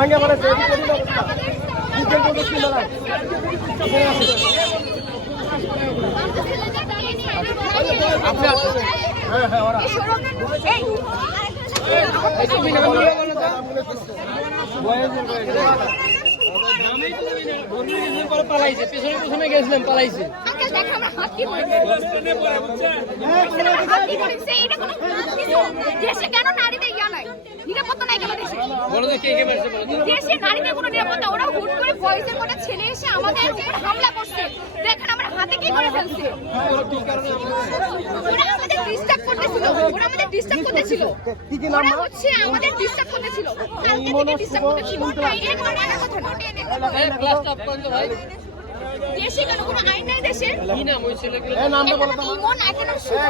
ভাঙে মানে হ্যাঁ হ্যাঁ ওরা পালাইছে পেছনে পেছনে গেছিলাম পালাইছে দেশে কেন নারীদের ইয়া নাই নিরাপত্তা নাই কেন দেশে বলো তো কে মারছে বলো তো দেশে নারীদের কোনো নিরাপত্তা ওরা হুট করে ভয়েসের কোটা ছেলে এসে আমাদের উপর হামলা করছে দেখেন আমরা হাতে কি করে ফেলছে ওরা আমাদের ডিস্টার্ব করতেছিল ওরা হচ্ছে আমাদের ডিস্টার্ব করতেছিল কালকে থেকে ডিস্টার্ব করতেছিল এর মানে আমার কথা নোট এনে ক্লাস স্টপ করুন তো ভাই দেশে কেন কোনো আইন নাই দেশে কি নাম ওই ছেলেগুলো এই নামটা বলো তো ইমন একজন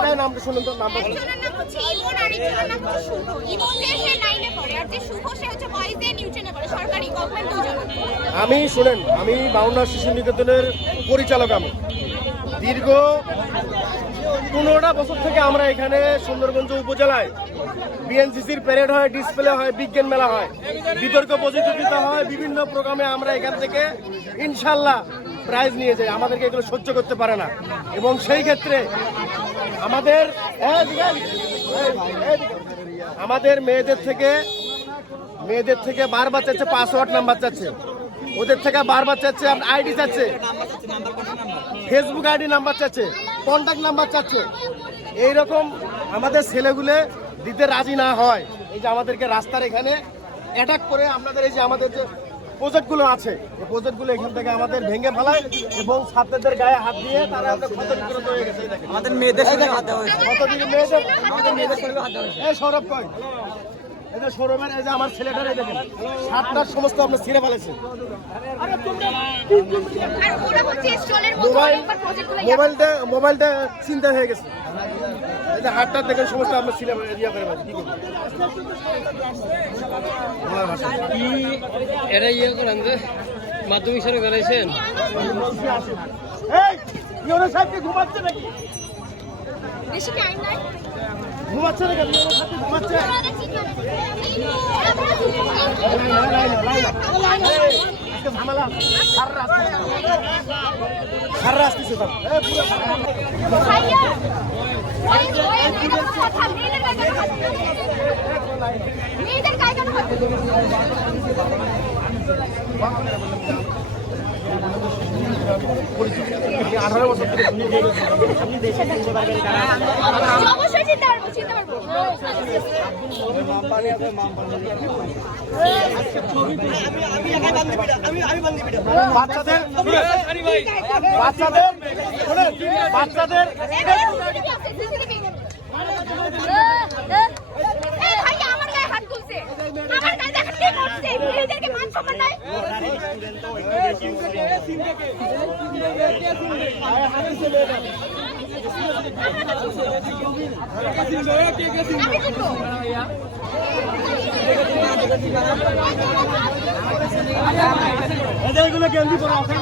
এই নামটা শুনুন তো নামটা বলো একজনের নাম হচ্ছে ইমন আর একজনের নাম হচ্ছে শুভ ইমন যে সে লাইনে পড়ে আর যে শুভ সে হচ্ছে বয়েজে নিউটনে পড়ে সরকারি গভর্নমেন্ট দুজন আমি শুনেন আমি বাউন্ডার শিশু নিকেতনের পরিচালক আমি দীর্ঘ 15টা বছর থেকে আমরা এখানে সুন্দরগঞ্জ উপজেলায় বিএনসিসির প্যারেড হয় ডিসপ্লে হয় বিজ্ঞান মেলা হয় বিতর্ক প্রতিযোগিতা হয় বিভিন্ন প্রোগ্রামে আমরা এখান থেকে ইনশাল্লাহ প্রাইজ নিয়ে যাই আমাদেরকে এগুলো সহ্য করতে পারে না এবং সেই ক্ষেত্রে আমাদের মেয়েদের থেকে বারবার চাচ্ছে পাসওয়ার্ড নাম্বার চাচ্ছে ওদের থেকে বারবার চাচ্ছে আইডি চাচ্ছে ফেসবুক আইডি নাম্বার চাচ্ছে কন্ট্যাক্ট নাম্বার চাচ্ছে এইরকম আমাদের ছেলেগুলো দিতে রাজি না হয় এই যে আমাদেরকে রাস্তার এখানে অ্যাটাক করে আপনাদের এই যে আমাদের যে প্রজেক্টগুলো আছে এই প্রজেক্টগুলো এখান থেকে আমাদের ভেঙে ফেলায় এবং ছাত্রদের গায়ে হাত দিয়ে তারা ক্ষতিগ্রস্ত হয়ে গেছে আমাদের মেয়েদের সঙ্গে হাত দেওয়া হয়েছে আমাদের মেয়েদের সঙ্গে হাত দেওয়া হয়েছে এই সৌরভ কই এই যে সৌরভের এই যে আমার ছেলেটার এই দেখেন 7টার সমস্ত আপনার ছিঁড়ে ফেলেছে আর ওরা হচ্ছে স্টলের মতো অনেকবার প্রজেক্টগুলো মোবাইলটা চিন্তা হয়ে গেছে এই যে হাতটা দেখেন সমস্ত আপনার ছিঁড়ে ইয়া করে ফেলেছে কি করবো কি এরা ইয়ে করেন যে মাধ্যমিক সরে করাইছেন এই ইওরে সাহেব কি ঘুমাচ্ছে নাকি দেশে কি আইন নাই ঘুমাচ্ছে নাকি ইওরে সাহেব ঘুমাচ্ছে ঝামেলা সার রাস্তা সব ভাইয়া মেয়েদের গায়ে কেন হাত দিল? অবশ্যই চিনতে পারবো বাচ্চাদের আমার গায়ে হাত তুলছে আমার গায়ে দেখা কি করছে মেয়েদেরকে মান সম্মান নাই আমি দেখবো এগুলো গেঞ্জি পরা আছে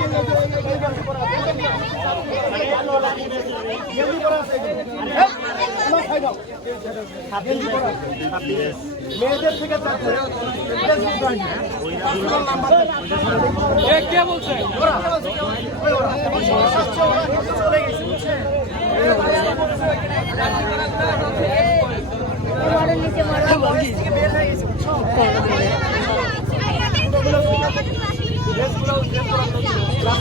মেয়েদের থেকে কে বলছে চলে গেছে ক্লাস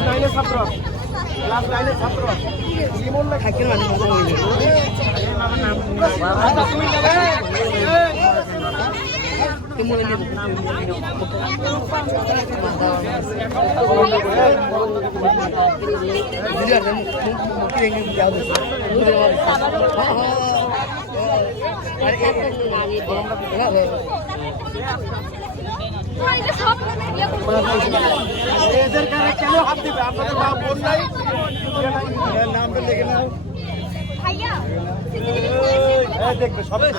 9 এর ছাত্র জীবন না থাকে না এদের কারণে কেন হাত দিবে আপনাদের মা বোন নাই নামটা লেগে নাও ভাইয়া দেখবে সবাই